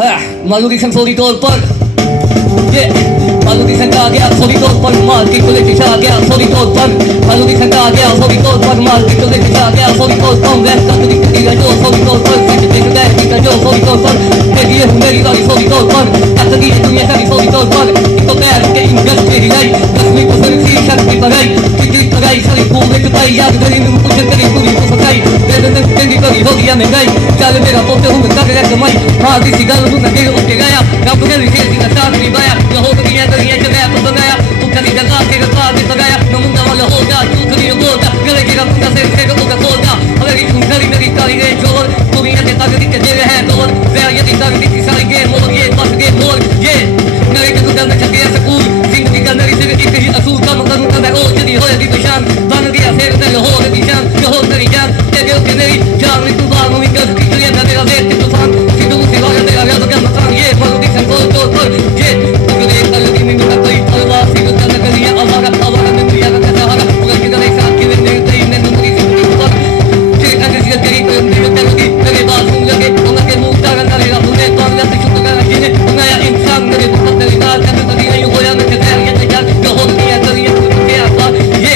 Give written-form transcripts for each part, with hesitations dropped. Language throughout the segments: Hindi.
मालू दिसन थोड़ी तौर पर ये मालू दिसन का आ गया थोड़ी तौर पर माल की को लेके आ गया थोड़ी तौर पर मालू दिसन का आ गया थोड़ी तौर पर माल की को लेके आ गया थोड़ी तौर पर वैसे का दिखती है जो थोड़ी तौर पर फिर देख गए कि जो थोड़ी तौर पर तेरी है मेरी वाली थोड़ी तौर पर तकदी है दुनिया की थोड़ी तौर पर तो पैर के इंग्लिश के हिलाई दसवीं को फिर शक्ति पढ़ाई कितनी पढ़ाई सारी पूरे के भाई याद करी में कुछ करी पूरी को सकाई वेदन तेरी करी हो गया महंगाई चल मेरा पोते हूं कर रहा कमाई हां किसी गल में नगे उठ गया रब ने लिखे सी साथ निभाया ये हो गया जगह को बनाया तू कभी जगह के साथ लगाया नमुना वाला होगा तू कभी होगा गले की रब का से होगा होगा अगर ये सुंदरी मेरी काली रे जोर दुनिया के ताकत के दे है जोर वे ये ताकत की सारी गेम और ये बस गेम और ये मेरे के गुदन में चके सकून जिंदगी का नरी से एक ही असूल का मगर मैं ओ जदी हो दी निशान बन गया फिर मैं हो दी जान ये हो मेरी जान तेरे के मेरी जान में तू बाल में कर की दुनिया का तेरा वेट तूफान सिद्धू से वाला तेरा याद का मकान ये मलूदी संकोल तो ये तुझे कलगी में ना कोई परवाह सिद्धू का नगरिया आवारा आवारा में दुनिया का सहारा उगर के गले साथ के ने तेरी ने नूरी से ऊपर तेरे अंदर से तेरी को मेरे तेरी तेरे बात सुन लगे उनके मुंह का नरे अपने कौन लग चुका का जिने नया इंसान मेरे तो तेरी बात कर दी नहीं होया मैं तेरे ये जान जो हो गया करिए तुझे आवा ये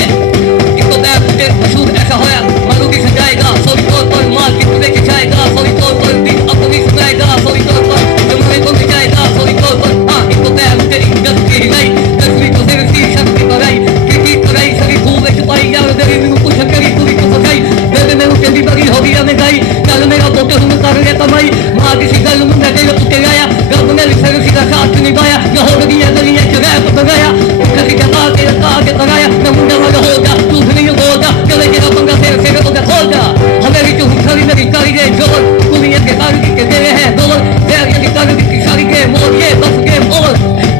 इसको मैं तुझे मशहूर ऐसा होया मलूदी से जाएगा सोई तौर पर माल की तुझे के जाएगा सोई तौर पर भी अपनी सुनाएगा सोई तौर पर जमुने को भी जाएगा सोई तौर पर हां इसको मैं तेरी गल की नहीं तस्वीर को तेरी सी शक्ति बढ़ाई की कराई सभी खूब छुपाई यार तेरी में कुछ करी पूरी को सगाई मेरे में तेरी बड़ी हो गया मैं गई कल मेरा पोते हूं कर रहा कमाई मां किसी गल में नगे उठ गया रब ने लिखे का साथ निभाया ये हो गया दुनिया जगह को बनाया कभी जगह के बनाया नमुना वाला होगा तू नहीं होगा गले के पंगा से होगा होगा हमें तू खरी मेरी काली रे जोर दुनिया के काली के दे हैं डोर तेरे ये काली की सारी के मोर ये बस के मोर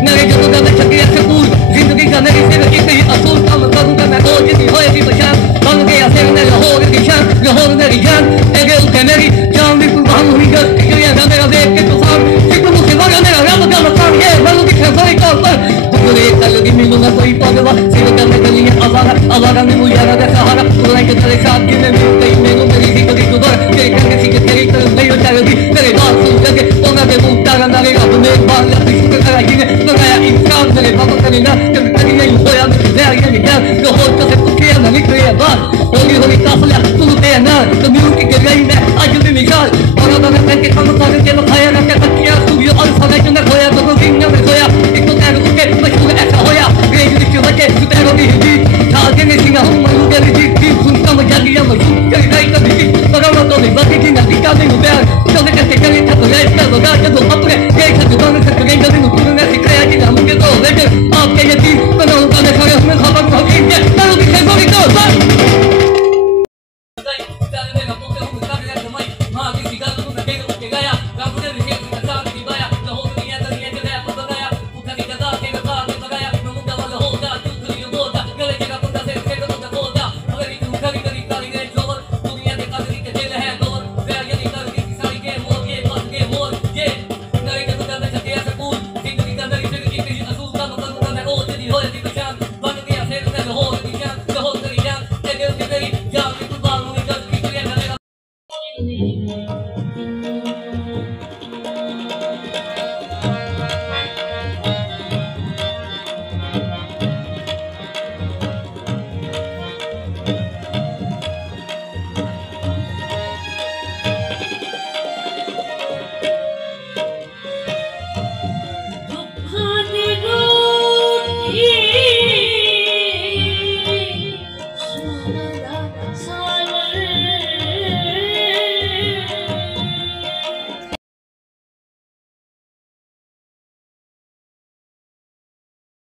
मेरे जो तो मैं चकी से पूर जिंदगी का मेरी से एक ही असूल काम करूंगा मैं रोज की होए की बशान बन गया से मैं लाहौर की शान लाहौर मेरी जान एगे उठे मेरी जान भी कुर्बान हुई गल कि ये मेरा देख के तूफान सिद्धू मुझे वाला मेरा रब का मकान ये मलू की खबरें तौर पर तुझे कलगी मिलू ना कोई पागवा सिर करने के लिए आवारा आवारा में मुझे याद है सहारा तुझे के तेरे साथ की मैं मिल गई मैंने मेरी सी कभी सुधर तेरे करने सी के तेरी कर नहीं हो जाएगी तेरे बात सुन लगे तो मैं भी मुक्ता करना रे अब मैं बाल लपी शुक्र करा कि ने लगाया इंसान मेरे बाबा करे ना कभी नहीं होया मैं ये नहीं जान जो हो तो से कुछ ना निकले बात होली होली काफला तू ते ना तो म्यूजिक के गई मैं आज भी मिसाल और अब मैं के काम कर के खाया ना के तकिया स्टूडियो अल्फा में न खोया तो दिन में खोया एक तो तेरे उनके मशहूर ऐसा होया ग्रेड के बच्चे सुतेरो भी हिंदी सागे में सिंगा हम मलू के जी सुन कम जागिया मशहूर कई कई कभी पर वो तो नहीं बाकी की ना दिखा नहीं उबेर तो के करे था तो ले का लगा के तो अपने के साथ दुकान से करेंगे